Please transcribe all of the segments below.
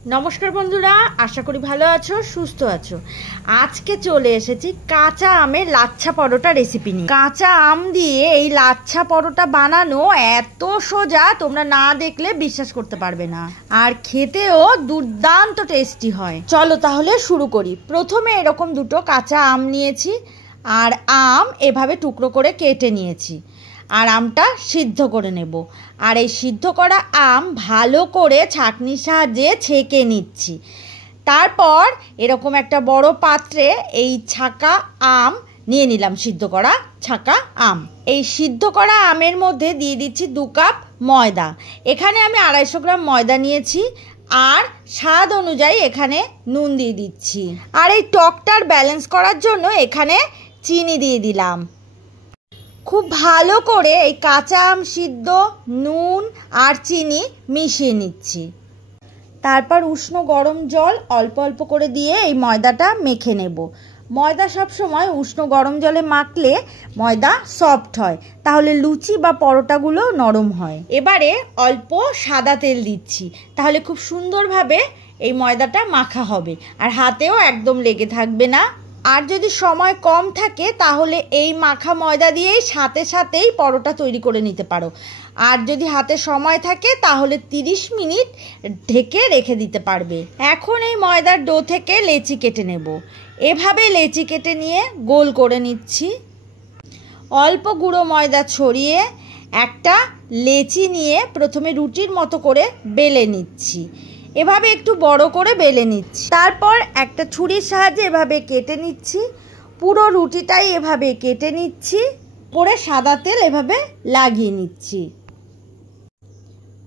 নমস্কার বন্ধুরা, আশা করি ভালো আছো, সুস্থ আছো। আজকে চলে এসেছি কাঁচা আমের লাচ্ছা পরোটা রেসিপি নিয়ে। কাঁচা আম দিয়ে এই লাচ্ছা পরোটা বানানো এত সোজা, তোমরা না দেখলে বিশ্বাস করতে পারবে না। আর খেতেও দুর্দান্ত টেস্টি হয়। চলো তাহলে শুরু করি। প্রথমে এরকম দুটো কাঁচা আম নিয়েছি, আর আম এভাবে টুকরো করে কেটে নিয়েছি। আর আমটা সিদ্ধ করে নেব। আর এই সিদ্ধ করা আম ভালো করে ছাঁকনির সাহায্যে ছেঁকে নিচ্ছি। তারপর এরকম একটা বড় পাত্রে এই ছাঁকা আম নিয়ে নিলাম, সিদ্ধ করা ছাঁকা আম। এই সিদ্ধ করা আমের মধ্যে দিয়ে দিচ্ছি 2 কাপ ময়দা। এখানে আমি 250 গ্রাম ময়দা নিয়েছি। আর স্বাদ অনুযায়ী এখানে নুন দিয়ে দিচ্ছি। আর এই টকটার ব্যালেন্স করার জন্য এখানে চিনি দিয়ে দিলাম। খুব ভালো করে এই কাঁচা আম সিদ্ধ, নুন আর চিনি মিশিয়ে নিচ্ছি। তারপর উষ্ণ গরম জল অল্প অল্প করে দিয়ে এই ময়দাটা মেখে নেব। ময়দা সবসময় উষ্ণ গরম জলে মাখলে ময়দা সফট হয়, তাহলে লুচি বা পরোটাগুলো নরম হয়। এবারে অল্প সাদা তেল দিচ্ছি, তাহলে খুব সুন্দরভাবে এই ময়দাটা মাখা হবে আর হাতেও একদম লেগে থাকবে না। আর যদি সময় কম থাকে তাহলে এই মাখা ময়দা দিয়েই সাথে সাথেই পরোটা তৈরি করে নিতে পারো। আর যদি হাতে সময় থাকে তাহলে 30 মিনিট ঢেকে রেখে দিতে পারবে। এখন এই ময়দার ডো থেকে লেচি কেটে নেব। এভাবে লেচি কেটে নিয়ে গোল করে নিচ্ছি। অল্প গুঁড়ো ময়দা ছড়িয়ে একটা লেচি নিয়ে প্রথমে রুটির মতো করে বেলে নিচ্ছি। এভাবে একটু বড় করে বেলে নিচ্ছি। তারপর একটা ছুরির সাহায্যে এভাবে কেটে নিচ্ছি। পুরো রুটিটাই এভাবে কেটে নিচ্ছি। পরে সাদা তেল এভাবে লাগিয়ে নিচ্ছি।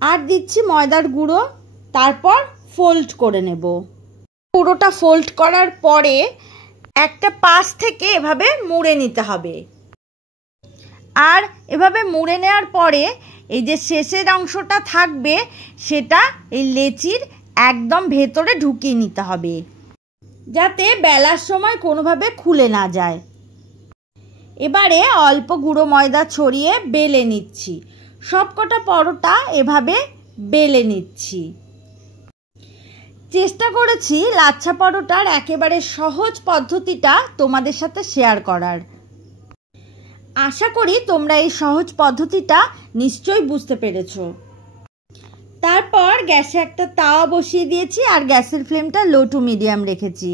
আর দিচ্ছি ময়দার গুঁড়ো। তারপর ফোল্ড করে নেব। পুরোটা ফোল্ড করার পরে একটা পাশ থেকে এভাবে মুড়ে নিতে হবে। আর এভাবে মুড়ে নেওয়ার পরে এই যে শেষের অংশটা থাকবে সেটা এই লেচির একদম ভেতরে ঢুকিয়ে নিতে হবে, যাতে বেলার সময় কোনোভাবে খুলে না যায়। এবারে অল্প গুঁড়ো ময়দা ছড়িয়ে বেলে নিচ্ছি। সবকটা পরোটা এভাবে বেলে নিচ্ছি। চেষ্টা করেছি লাচ্ছা পরোটার একেবারে সহজ পদ্ধতিটা তোমাদের সাথে শেয়ার করার। আশা করি তোমরা এই সহজ পদ্ধতিটা নিশ্চয়ই বুঝতে পেরেছো। তারপর গ্যাসে একটা তাওয়া বসিয়ে দিয়েছি আর গ্যাসের ফ্লেমটা লো টু মিডিয়াম রেখেছি।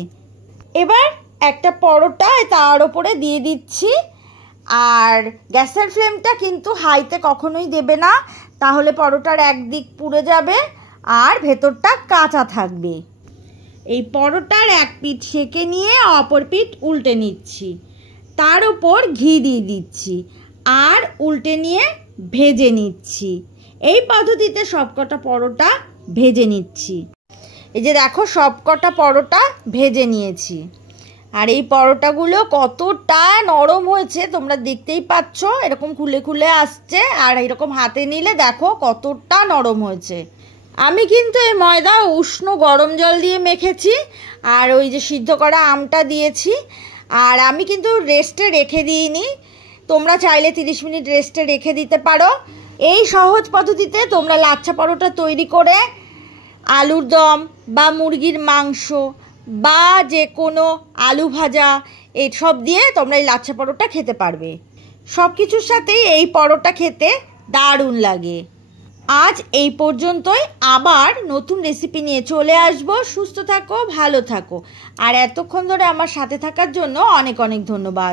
এবার একটা পরোটা এই তাওয়ার ওপরে দিয়ে দিচ্ছি। আর গ্যাসের ফ্লেমটা কিন্তু হাইতে কখনোই দেবে না, তাহলে পরোটার একদিক পুড়ে যাবে আর ভেতরটা কাঁচা থাকবে। এই পরোটার এক পিঠ সেঁকে নিয়ে অপর পিঠ উল্টে নিচ্ছি। তার উপর ঘি দিয়ে দিচ্ছি আর উল্টে নিয়ে ভেজে নিচ্ছি। এই পদ্ধতিতে সবকটা পরোটা ভেজে নিচ্ছি। এই যে দেখো, সবকটা পরোটা ভেজে নিয়েছি। আর এই পরোটাগুলো কতটা নরম হয়েছে তোমরা দেখতেই পাচ্ছ। এরকম খুলে খুলে আসছে আর এরকম হাতে নিলে দেখো কতটা নরম হয়েছে। আমি কিন্তু এই ময়দা উষ্ণ গরম জল দিয়ে মেখেছি আর ওই যে সিদ্ধ করা আমটা দিয়েছি। আর আমি কিন্তু রেস্টে রেখে দিইনি, তোমরা চাইলে 30 মিনিট রেস্টে রেখে দিতে পারো। এই সহজ পদ্ধতিতে তোমরা লাচ্ছা পরোটা তৈরি করে আলুর দম বা মুরগির মাংস বা যে কোনো আলু ভাজা এইসব দিয়ে তোমরা এই লাচ্ছা পরোটা খেতে পারবে। সব কিছুর সাথেই এই পরোটা খেতে দারুণ লাগে। আজ এই পর্যন্তই। আবার নতুন রেসিপি নিয়ে চলে আসবো। সুস্থ থাকো, ভালো থাকো। আর এতক্ষণ ধরে আমার সাথে থাকার জন্য অনেক অনেক ধন্যবাদ।